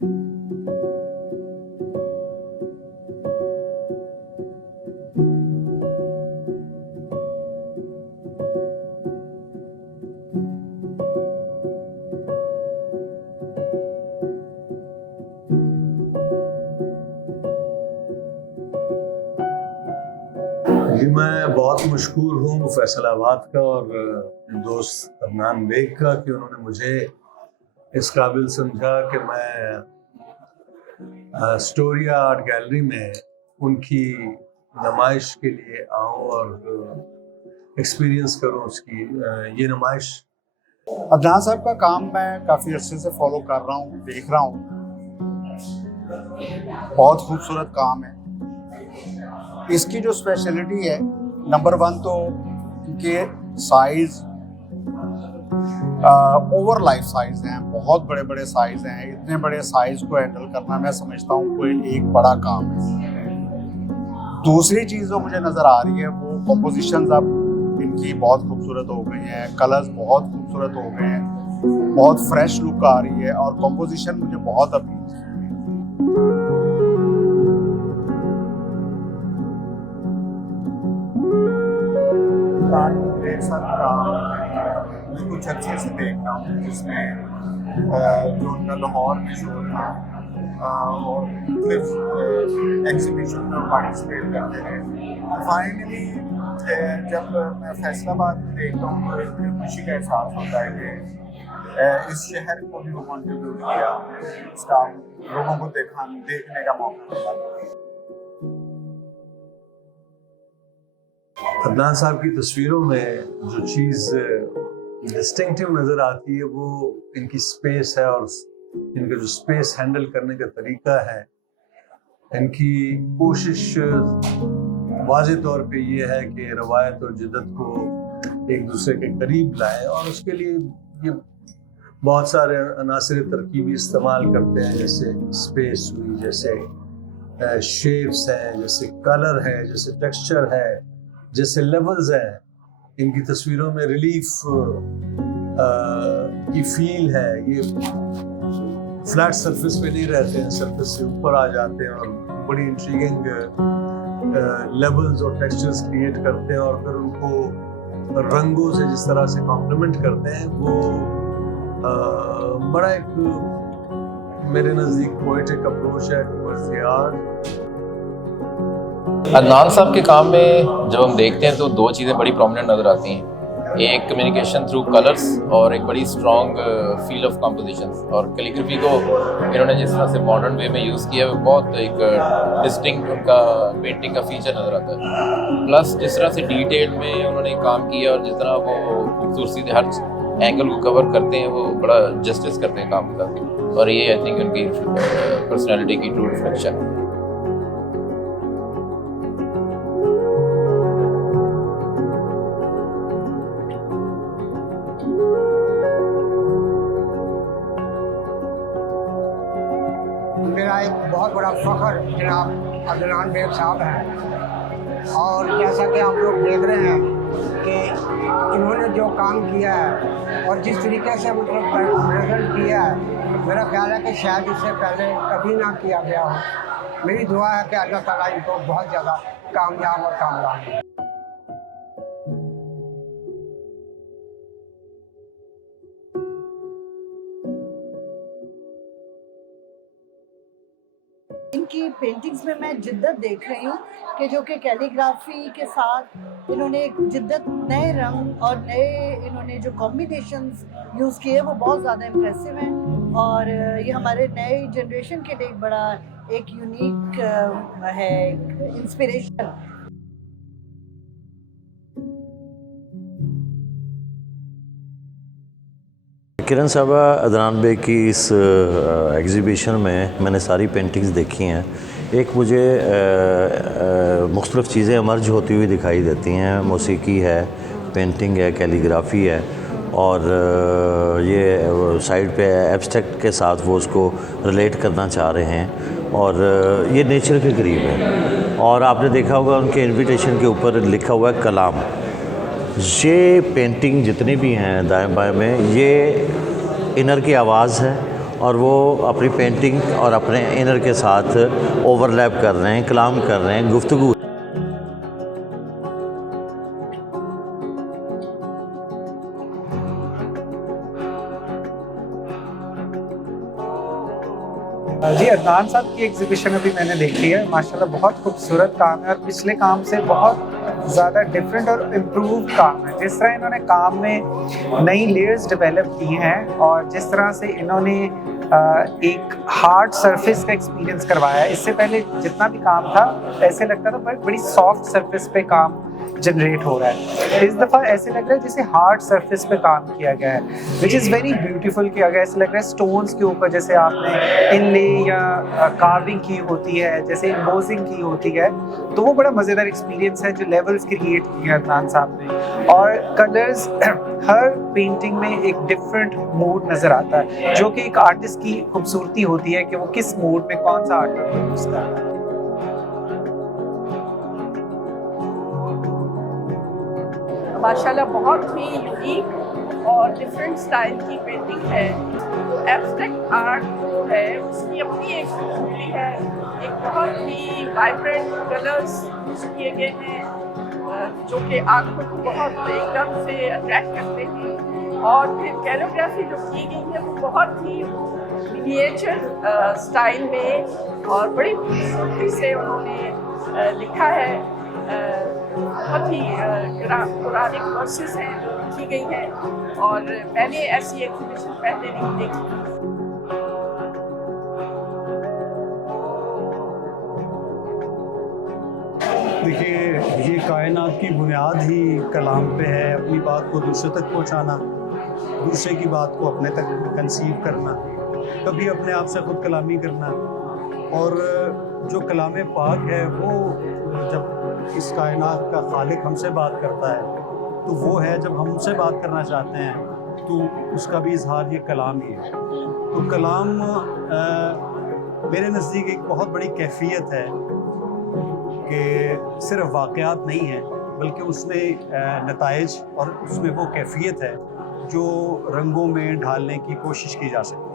जी, मैं बहुत मशहूर हूँ फैसलाबाद का और दोस्त अदनान बेग का कि उन्होंने मुझे इस काबिल समझा कि मैं स्टोरिया आर्ट गैलरी में उनकी नुमाइश के लिए आऊँ और एक्सपीरियंस करूँ उसकी ये नुमाइश। अदनान साहब का काम मैं काफ़ी अर्से से फॉलो कर रहा हूँ, देख रहा हूँ। बहुत खूबसूरत काम है। इसकी जो स्पेशलिटी है, नंबर 1 तो इनके साइज़ ओवर लाइफ साइज़ हैं, बहुत बड़े बड़े साइज़ हैं। इतने बड़े साइज़ को हैंडल करना मैं समझता हूँ कोई एक बड़ा काम है। दूसरी चीज़ जो मुझे नज़र आ रही है वो कंपोजिशंस अब इनकी बहुत खूबसूरत हो गई हैं, कलर्स बहुत खूबसूरत हो गए हैं, बहुत फ्रेश लुक आ रही है और कंपोजिशन मुझे बहुत अपील है। मैं कुछ अच्छे से देख रहा हूँ जिसमें जो उनका लाहौर में शो था और एग्जीबिशन में पार्टिसिपेट करते रहे। फाइनली जब मैं फैसलाबाद में देखता हूँ तो एक खुशी का एहसास होता है कि इस शहर को भी वो कॉन्ट्रीब्यूट किया, इसका लोगों को देखने का मौका मिला। अदनान साहब की तस्वीरों में जो चीज़ डिस्टिंक्टिव नज़र आती है वो इनकी स्पेस है और इनका जो स्पेस हैंडल करने का तरीका है। इनकी कोशिश वाज़े तौर पे ये है कि रवायत और जिद्दत को एक दूसरे के करीब लाएं और उसके लिए ये बहुत सारे अनासर तरकीबी इस्तेमाल करते हैं, जैसे स्पेस हुई, जैसे शेप्स हैं, जैसे कलर है, जैसे टेक्सचर है, जैसे लेवल्स हैं। इनकी तस्वीरों में रिलीफ की फील है। ये फ्लैट सरफेस पे नहीं रहते हैं, सरफेस से ऊपर आ जाते हैं और बड़ी इंट्रीगिंग लेवल्स और टेक्सचर्स क्रिएट करते हैं और फिर उनको रंगों से जिस तरह से कॉम्प्लीमेंट करते हैं वो बड़ा एक मेरे नज़दीक पोएटिक अप्रोच है टुवर्ड्स द आर्ट। अदनान साहब के काम में जब हम देखते हैं तो दो चीज़ें बड़ी प्रोमिनेंट नज़र आती हैं। एक कम्युनिकेशन थ्रू कलर्स और एक बड़ी स्ट्रॉन्ग फील ऑफ कंपोजिशंस। और कैलीग्राफी को इन्होंने जिस तरह से मॉडर्न वे में यूज़ किया है वो बहुत एक डिस्टिंक्ट उनका पेंटिंग का फीचर नज़र आता है। प्लस जिस तरह से डिटेल में उन्होंने काम किया और जिस तरह वो खूबसूरती से हर एंगल को कवर करते हैं वो बड़ा जस्टिस करते हैं काम का। और ये आई थिंक उनकी पर्सनैलिटी की ट्रू रिफ्लेक्शन है। मेरा एक बहुत बड़ा फ़ख्र जनाब अदनान बेग साहब हैं और जैसा कि आप लोग देख रहे हैं कि इन्होंने जो काम किया है और जिस तरीके से मतलब प्रेजेंट किया है, मेरा ख्याल है कि शायद इससे पहले कभी ना किया गया हो। मेरी दुआ है कि अल्लाह ताला इनको बहुत ज़्यादा कामयाब और कामयाब। इनकी पेंटिंग्स में मैं जिद्दत देख रही हूँ कि जो कि कैलीग्राफी के साथ इन्होंने एक जिद्दत, नए रंग और नए इन्होंने जो कॉम्बिनेशंस यूज़ किए वो बहुत ज़्यादा इम्प्रेसिव हैं और ये हमारे नए जनरेशन के लिए एक बड़ा एक यूनिक है, इंस्पिरेशन। किरण साहबा अदनान बेग की इस एग्ज़िबिशन में मैंने सारी पेंटिंग्स देखी हैं। एक मुझे मुख्तलिफ़ चीज़ें इमर्ज होती हुई दिखाई देती हैं। मौसीकी है, पेंटिंग है, कैलीग्राफी है और ये साइड पे एब्स्ट्रैक्ट के साथ वो उसको रिलेट करना चाह रहे हैं और ये नेचर के करीब है। और आपने देखा होगा उनके इन्विटेशन के ऊपर लिखा हुआ है कलाम। ये पेंटिंग जितनी भी हैं दाएं बाएं में, ये इनर की आवाज़ है और वो अपनी पेंटिंग और अपने इनर के साथ ओवरलैप कर रहे हैं, कलाम कर रहे हैं, गुफ्तगू। जी, अदनान साहब की एग्जीबिशन अभी मैंने देखी है, माशाल्लाह बहुत खूबसूरत काम है और पिछले काम से बहुत ज़्यादा डिफरेंट और इम्प्रूव काम है। जिस तरह इन्होंने काम में नई लेयर्स डेवलप की हैं और जिस तरह से इन्होंने एक हार्ड सरफेस का एक्सपीरियंस करवाया है। इससे पहले जितना भी काम था ऐसे लगता था बड़ी सॉफ्ट सरफेस पे काम जनरेट हो रहा है। इस दफ़ा ऐसे लग रहा है जैसे हार्ड सरफेस पे काम किया गया है, विच इज़ वेरी ब्यूटीफुल किया गया है। ऐसे लग रहा है स्टोन्स के ऊपर जैसे आपने इनले या कार्विंग की होती है, जैसे इम्बोजिंग की होती है, तो वो बड़ा मज़ेदार एक्सपीरियंस है जो लेवल्स क्रिएट किए हैं अदनान साहब ने। और कलर्स हर पेंटिंग में एक डिफरेंट मूड नज़र आता है, जो कि एक आर्टिस्ट की खूबसूरती होती है कि वो किस मूड में कौन सा आर्ट यूज़ कर रहा है। माशाल्लाह बहुत ही यूनिक और डिफरेंट स्टाइल की पेंटिंग है। एब्स्ट्रैक्ट आर्ट जो है उसकी अपनी एक खूबसूरती है, एक बहुत ही वाइब्रेंट कलर्स यूज किए गए हैं जो कि आंखों को बहुत एकदम से अट्रैक्ट करते हैं। और फिर कैलीग्राफी जो की गई है वो बहुत ही मिनिएचर स्टाइल में और बड़ी खूबसूरती से उन्होंने लिखा है। बहुत ही पुराने वर्सेस हैं जो लिखी गई हैं और मैंने ऐसी एग्जीबिशन पहले नहीं देखी। देखिए, ये कायनात की बुनियाद ही कलाम पे है। अपनी बात को दूसरे तक पहुंचाना, दूसरे की बात को अपने तक कंसीव करना, कभी अपने आप से खुद कलामी करना। और जो कलाम पाक है वो जब इस कायनात का खालिक हमसे बात करता है तो वो है, जब हम उनसे बात करना चाहते हैं तो उसका भी इजहार ये कलाम ही है। तो कलाम मेरे नज़दीक एक बहुत बड़ी कैफियत है कि सिर्फ वाक़यात नहीं है बल्कि उसमें नताइज और उसमें वो कैफियत है जो रंगों में ढालने की कोशिश की जा सकती है।